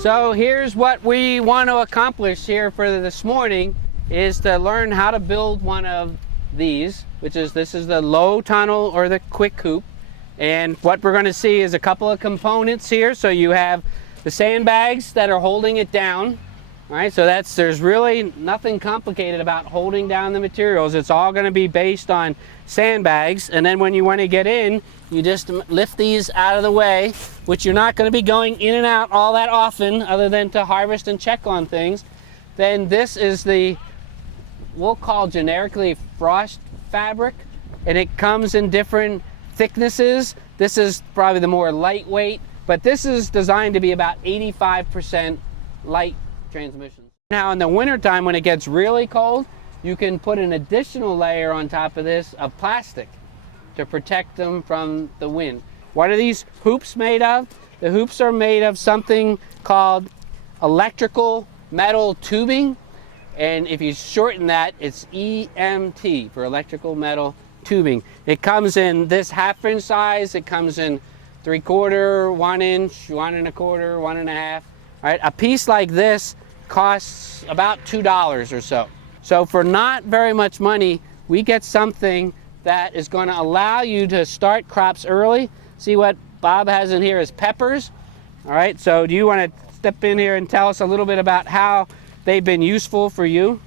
So here's what we want to accomplish here for this morning, is to learn how to build one of these, this is the low tunnel or the quick hoop. And what we're going to see is a couple of components here. So you have the sandbags that are holding it down. All right, so there's really nothing complicated about holding down the materials. It's all going to be based on sandbags. And then when you want to get in, you just lift these out of the way, which you're not going to be going in and out all that often other than to harvest and check on things. Then this is we'll call generically frost fabric, and it comes in different thicknesses. This is probably the more lightweight, but this is designed to be about 85% light transmission. Now in the wintertime, when it gets really cold, you can put an additional layer on top of this of plastic to protect them from the wind. What are these hoops made of? The hoops are made of something called electrical metal tubing, and if you shorten that, it's EMT for electrical metal tubing. It comes in this 1/2 inch size, it comes in 3/4, 1 inch, 1 1/4, 1 1/2. All right, a piece like this costs about $2 or so. So for not very much money, we get something that is going to allow you to start crops early. See what Bob has in here is peppers. All right, so do you want to step in here and tell us a little bit about how they've been useful for you?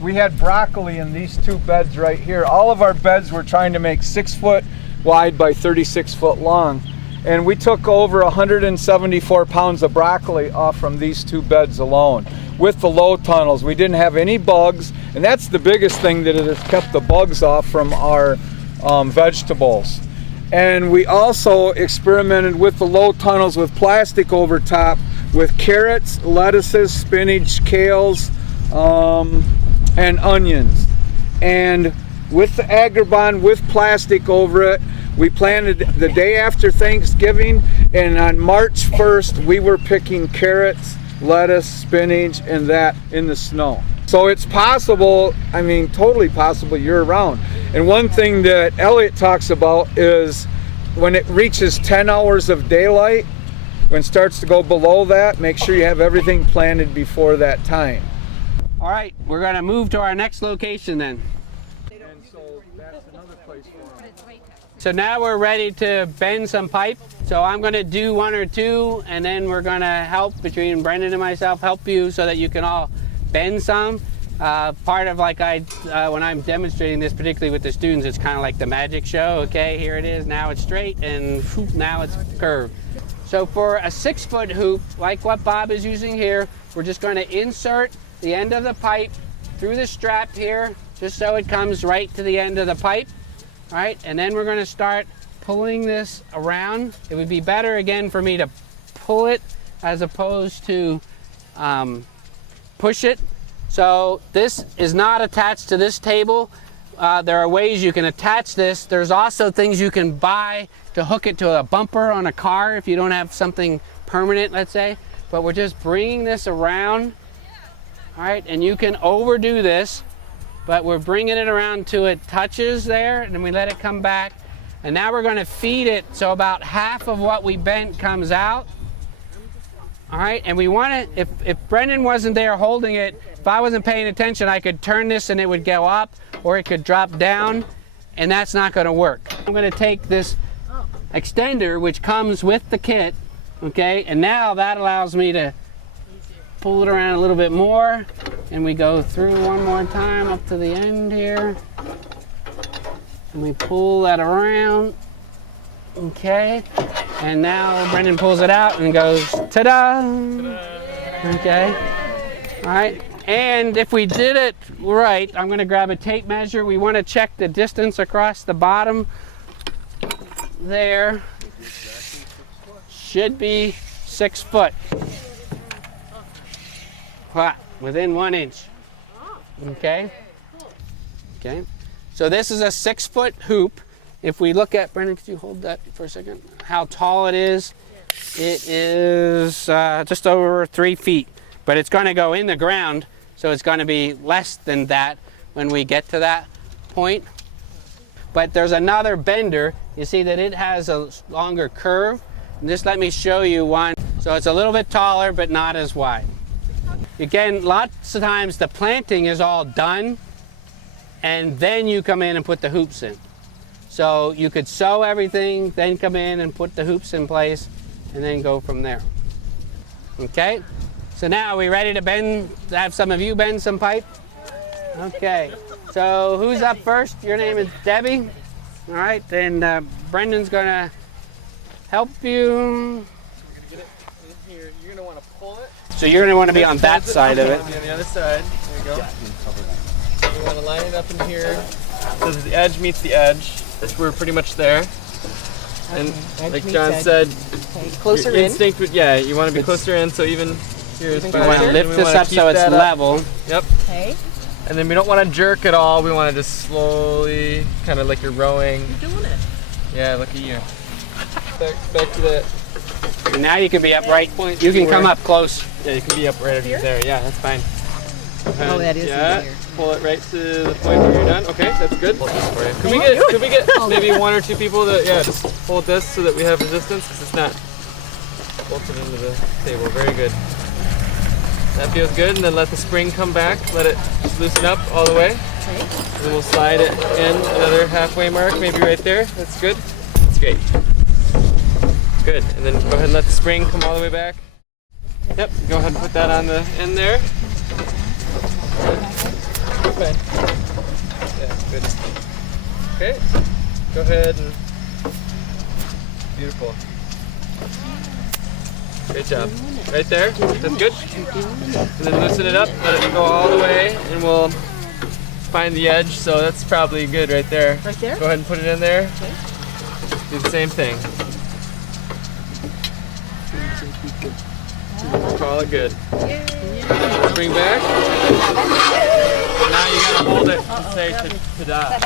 We had broccoli in these 2 beds right here. All of our beds we're trying to make 6 foot wide by 36 foot long. And we took over 174 pounds of broccoli off from these 2 beds alone with the low tunnels. We didn't have any bugs, and that's the biggest thing that it has kept the bugs off from our vegetables. And we also experimented with the low tunnels with plastic over top with carrots, lettuces, spinach, kales, and onions. And with the agribon with plastic over it, we planted the day after Thanksgiving, and on March 1st we were picking carrots, lettuce, spinach, and that in the snow. So it's possible, I mean totally possible year round. And one thing that Elliot talks about is when it reaches 10 hours of daylight, when it starts to go below that, make sure you have everything planted before that time. All right, we're going to move to our next location then. And so that's another place for them. So now we're ready to bend some pipe. So I'm going to do 1 or 2, and then we're going to help, between Brendan and myself, help you so that you can all bend some. Part of when I'm demonstrating this, particularly with the students, it's kind of like the magic show. Okay, here it is, now it's straight, and now it's curved. So for a 6-foot hoop, like what Bob is using here, we're just going to insert the end of the pipe through the strap here, just so it comes right to the end of the pipe. All right, and then we're going to start pulling this around. It would be better again for me to pull it as opposed to push it. So this is not attached to this table. There are ways you can attach this. There's also things you can buy to hook it to a bumper on a car if you don't have something permanent, let's say. But we're just bringing this around. All right, and you can overdo this, but we're bringing it around till it touches there, and then we let it come back. And now we're going to feed it so about half of what we bent comes out. All right, and we want to, if Brendan wasn't there holding it, if I wasn't paying attention, I could turn this and it would go up, or it could drop down, and that's not going to work. I'm going to take this extender, which comes with the kit, okay, and now that allows me to pull it around a little bit more, and we go through one more time up to the end here, and we pull that around, okay, and now Brendan pulls it out and goes ta-da, okay, all right. And if we did it right, I'm going to grab a tape measure. We want to check the distance across the bottom there. Should be 6 foot. Within 1 inch. Okay? Okay. So this is a 6-foot hoop. If we look at, Brendan, could you hold that for a second? How tall it is just over 3 feet. But it's going to go in the ground, so it's going to be less than that when we get to that point. But there's another bender. You see that it has a longer curve. And just let me show you one. So So it's a little bit taller, but not as wide. Again, lots of times the planting is all done, and then you come in and put the hoops in. So you could sow everything, then come in and put the hoops in place, and then go from there. Okay? So now, are we ready to have some of you bend some pipe? Okay. So who's up first? Your name is Debbie. All right, then Brendan's gonna help you. Get it in here. You're gonna want to pull it. So you're gonna want to be on that side of it. On the other side. There you go. So you want to line it up in here so that the edge meets the edge. We're pretty much there. And like John said, Closer your in. instinct would, yeah, you want to be closer in. So even here is You fine. want to And lift we this wanna up keep so it's that up. level. Yep. Okay. And then we don't want to jerk at all. We want to just slowly, kind of like you're rowing. You're doing it. Yeah, look at you. Back to that. And now you can be up right. You can come up close. Yeah, you can be up right Here? there. Yeah, that's fine. Oh, that is yeah. easier. Pull it right to the point where you're done. Okay, that's good. Could we get maybe one or two people to just hold this so that we have resistance because it's not bolted into the table. Very good. That feels good. And then let the spring come back. Let it just loosen up all the way. Okay. And then we'll slide it in another halfway mark, maybe right there. That's good. That's great. Good. And then go ahead and let the spring come all the way back. Yep. Go ahead and put that on the end there. Okay. Yeah, good. Okay. Go ahead and beautiful. Great job. Right there. That's good. And then loosen it up. Let it go all the way, and we'll find the edge. So that's probably good right there. Right there? Go ahead and put it in there. Okay. Do the same thing. Call it good. Spring back. Now you gotta hold it and say ta-da.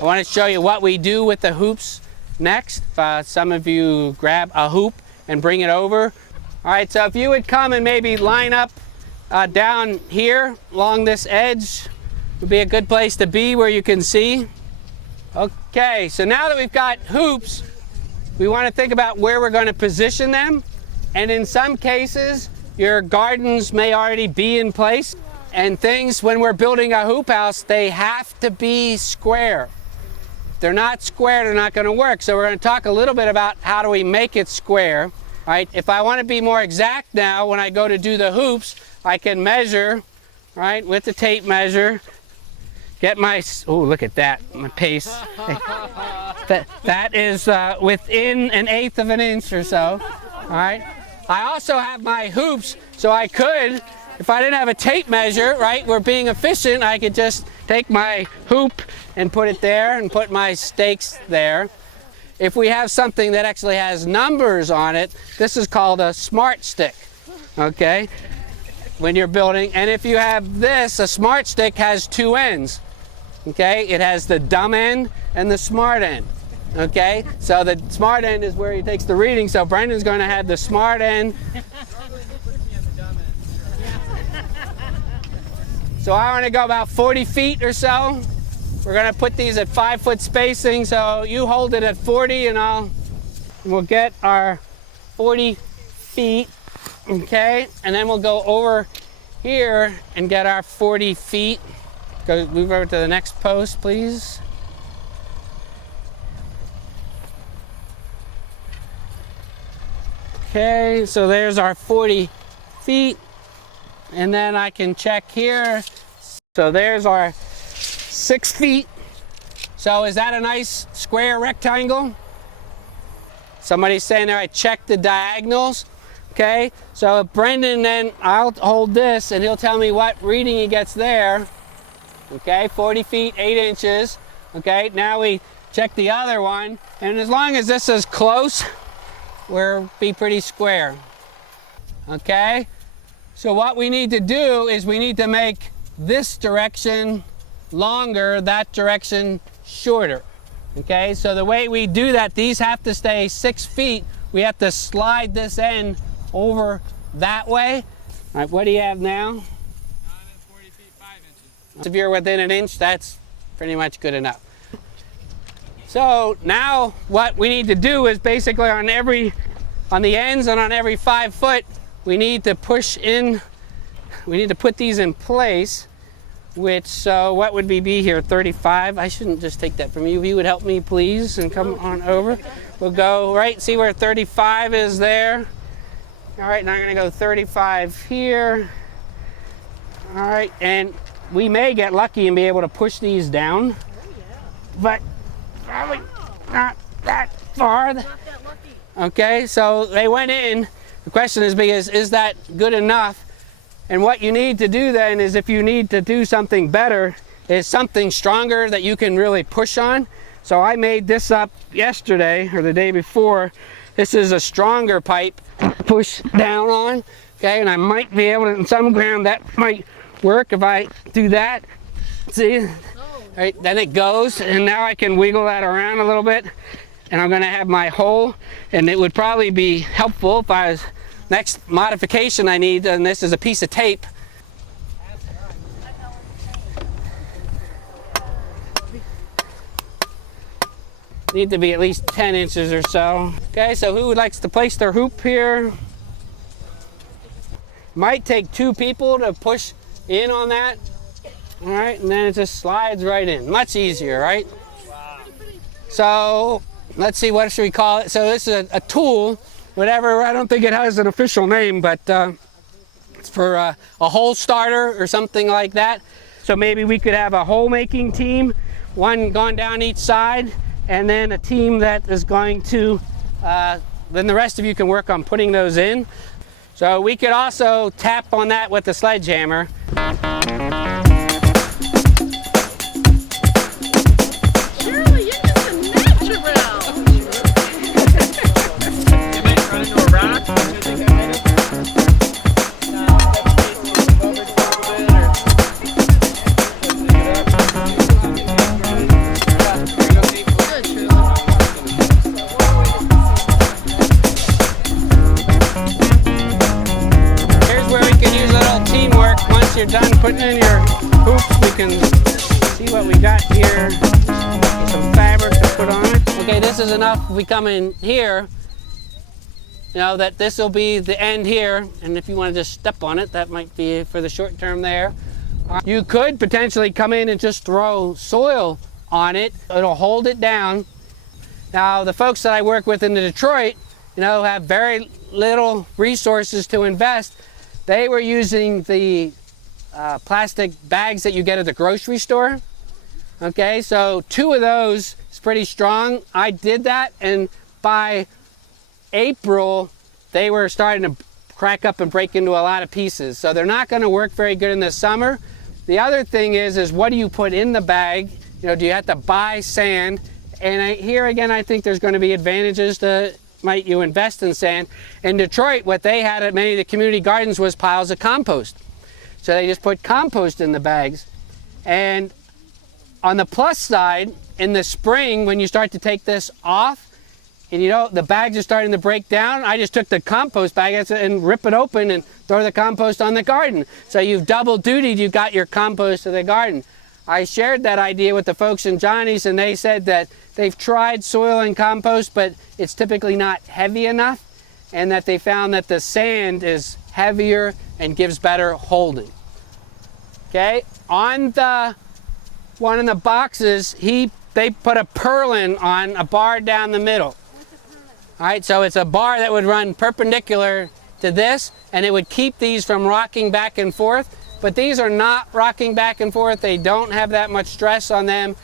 I want to show you what we do with the hoops next. Some of you grab a hoop and bring it over. All right, so if you would come and maybe line up down here along this edge, would be a good place to be where you can see. Okay, so now that we've got hoops, we want to think about where we're going to position them. And in some cases, your gardens may already be in place. And things, when we're building a hoop house, they have to be square. If they're not square, they're not going to work. So we're going to talk a little bit about how do we make it square. Right? If I want to be more exact now, when I go to do the hoops, I can measure, right, with the tape measure, get my, oh, look at that, my pace. that is within 1/8 of an inch or so, all right? I also have my hoops, so I could, if I didn't have a tape measure, right, we're being efficient, I could just take my hoop and put it there and put my stakes there. If we have something that actually has numbers on it, this is called a smart stick, okay, when you're building. And if you have this, a smart stick has two ends, okay? It has the dumb end and the smart end, okay? So the smart end is where he takes the reading, so Brendan's going to have the smart end. So I want to go about 40 feet or so. We're going to put these at 5-foot spacing, so you hold it at 40 and we'll get our 40 feet, okay? And then we'll go over here and get our 40 feet. Go move over to the next post, please. Okay, so there's our 40 feet. And then I can check here. So there's our 6 feet. So is that a nice square rectangle? Somebody's saying there, I checked the diagonals. Okay, so Brendan, then I'll hold this and he'll tell me what reading he gets there. Okay, 40 feet, 8 inches. Okay, now we check the other one. And as long as this is close, we'll be pretty square. Okay, so what we need to do is we need to make this direction longer, that direction shorter. Okay, so the way we do that, these have to stay 6 feet we have to slide this end over that way. All right, what do you have now? 40 feet, 5 inches. If you're within an inch, that's pretty much good enough. So now what we need to do is basically on the ends and on every 5 foot, we need to push in, we need to put these in place, which, so what would we be here, 35? I shouldn't just take that from you. If you would help me, please, and come on over. We'll go, right, see where 35 is there? All right, now I'm gonna go 35 here. All right, and we may get lucky and be able to push these down, but probably not that far. Okay, so they went in. The question is that good enough? And what you need to do then is, if you need to do something better, is something stronger that you can really push on. So I made this up yesterday or the day before. This is a stronger pipe to push down on. Okay, and I might be able to, in some ground that might work if I do that. See? Right, then it goes, and now I can wiggle that around a little bit, and I'm going to have my hole, and it would probably be helpful if I was, next modification I need, and this is a piece of tape. Need to be at least 10 inches or so. Okay, so who likes to place their hoop here? Might take 2 people to push in on that. All right, and then it just slides right in. Much easier, right? Wow. So let's see, what should we call it? So this is a tool, whatever. I don't think it has an official name, but it's for a hole starter or something like that. So maybe we could have a hole making team, one going down each side, and then a team that is going to, then the rest of you can work on putting those in. So we could also tap on that with the sledgehammer. You're done putting in your hoops, we can see what we got here. Some fabric to put on it. Okay, this is enough. We come in here, you know, that this will be the end here, and if you want to just step on it, that might be for the short term there. You could potentially come in and just throw soil on it. It'll hold it down. Now, the folks that I work with in Detroit, you know, have very little resources to invest. They were using the plastic bags that you get at the grocery store. Okay, so 2 of those is pretty strong. I did that, and by April they were starting to crack up and break into a lot of pieces. So they're not going to work very good in the summer. The other thing is what do you put in the bag? You know, do you have to buy sand? And here again, I think there's going to be advantages to might you invest in sand. In Detroit, what they had at many of the community gardens was piles of compost. So they just put compost in the bags. And on the plus side, in the spring, when you start to take this off, and you know, the bags are starting to break down, I just took the compost bag and rip it open and throw the compost on the garden. So you've double dutied, you got your compost to the garden. I shared that idea with the folks in Johnny's, and they said that they've tried soil and compost, but it's typically not heavy enough, and that they found that the sand is heavier and gives better holding. Okay, on the one in the boxes, they put a purlin on a bar down the middle. All right, so it's a bar that would run perpendicular to this, and it would keep these from rocking back and forth. But these are not rocking back and forth. They don't have that much stress on them.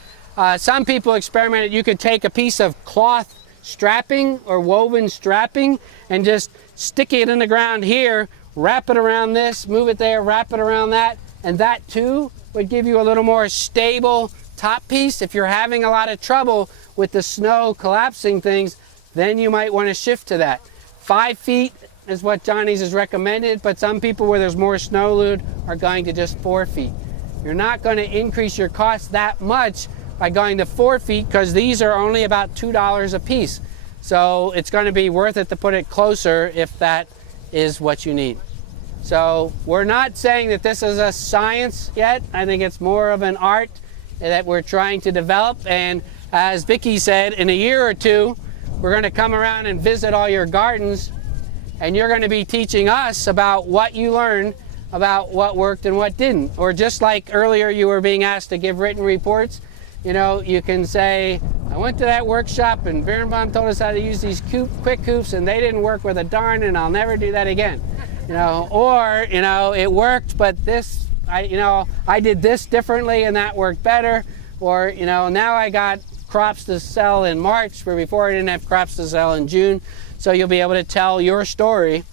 Some people experimented. You could take a piece of cloth strapping or woven strapping and just stick it in the ground here, wrap it around this, move it there, wrap it around that, and that too would give you a little more stable top piece. If you're having a lot of trouble with the snow collapsing things, then you might want to shift to that. 5 feet is what Johnny's has recommended, but some people where there's more snow load are going to just 4 feet. You're not going to increase your cost that much by going to 4 feet, because these are only about $2 a piece. So it's going to be worth it to put it closer if that is what you need. So we're not saying that this is a science yet. I think it's more of an art that we're trying to develop. And as Vicki said, in a year or two, we're going to come around and visit all your gardens, and you're going to be teaching us about what you learned, about what worked and what didn't. Or just like earlier you were being asked to give written reports, you know, you can say, I went to that workshop and Biernbaum told us how to use these quick coops and they didn't work with a darn, and I'll never do that again. You know, or, you know, it worked, but this, I did this differently and that worked better. Or, you know, now I got crops to sell in March, where before I didn't have crops to sell in June. So you'll be able to tell your story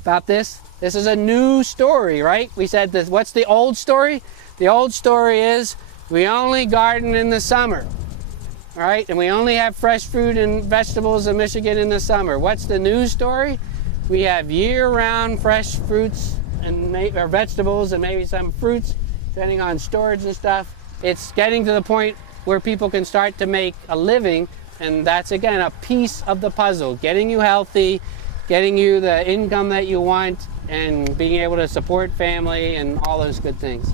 about this. This is a new story, right? We said this, what's the old story? The old story is we only garden in the summer, all right? And we only have fresh fruit and vegetables in Michigan in the summer. What's the new story? We have year-round fresh fruits and or vegetables and maybe some fruits, depending on storage and stuff. It's getting to the point where people can start to make a living, and that's, again, a piece of the puzzle, getting you healthy, getting you the income that you want, and being able to support family and all those good things.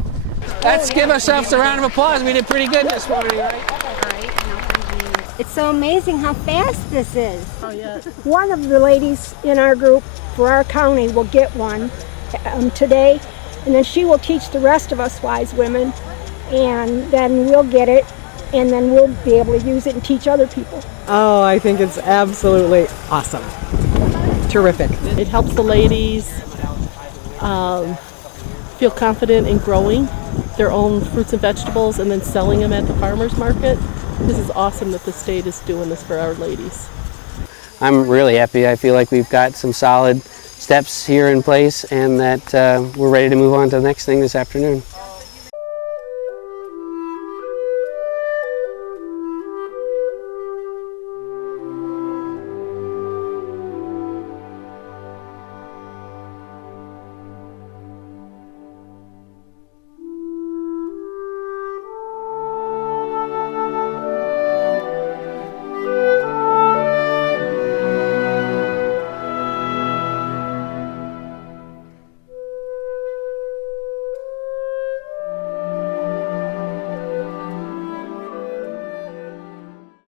Let's give ourselves a round of applause. We did pretty good this morning, right? It's so amazing how fast this is. Oh, yeah. One of the ladies in our group for our county will get one today, and then she will teach the rest of us wise women, and then we'll get it, and then we'll be able to use it and teach other people. Oh, I think it's absolutely awesome. Terrific. It helps the ladies feel confident in growing their own fruits and vegetables and then selling them at the farmer's market. This is awesome that the state is doing this for our ladies. I'm really happy. I feel like we've got some solid steps here in place, and that we're ready to move on to the next thing this afternoon.